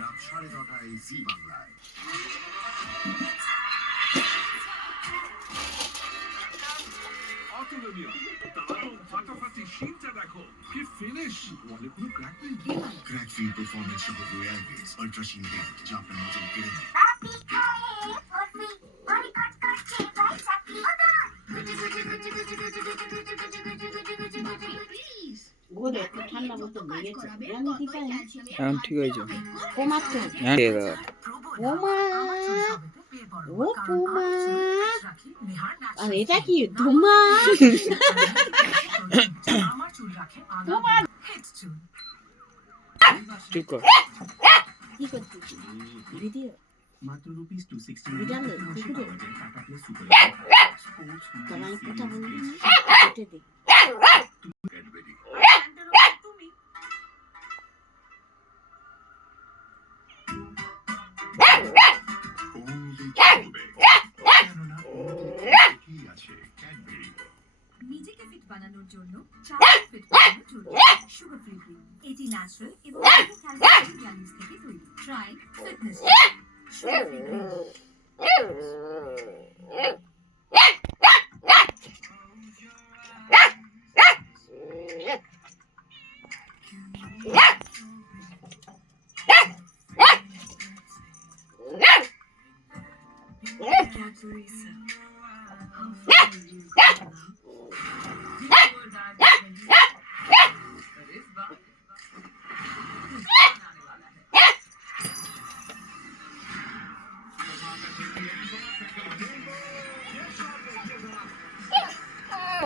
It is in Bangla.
রাত 9:30টায় জি বাংলায়। অতুলনীয়, দারুণ ফাটাফাটি শীতটা দেখো, কি ফিনিশ, বলে কোনো ক্র্যাক নেই। ক্র্যাক ফ্রি পারফরম্যান্স সহ রয়্যাল বেস আল্ট্রা শিন পেইন্ট যা আপনার নজর কেড়ে নেয়। ঘুরে একটু ঠান্ডা মতো লেগেছে আমি দিতাম এখন ঠিক হয়েছে। পোমা তো হ্যাঁ দিয়ে দাও। পোমা ও পোমা আর এটা কি ধুমা পোমা চুপ কর। কি করছিস ভিডিও মাত্র rupees 260 video tata play super তোমায় কথা বলবি না কেটে দে ক্যাডবেরি only চলবে কেননা কি আছে ক্যাডবেরি। নিজেকে ফিট বানানোর জন্য চারটি ফিট বানানোর জন্য সুগার ফ্রি ক্রিম। এটি ন্যাচারাল এবং ক্যালসিয়াম গ্রানুলস থেকে তৈরি। Try fitness sugar free cream. Cadbury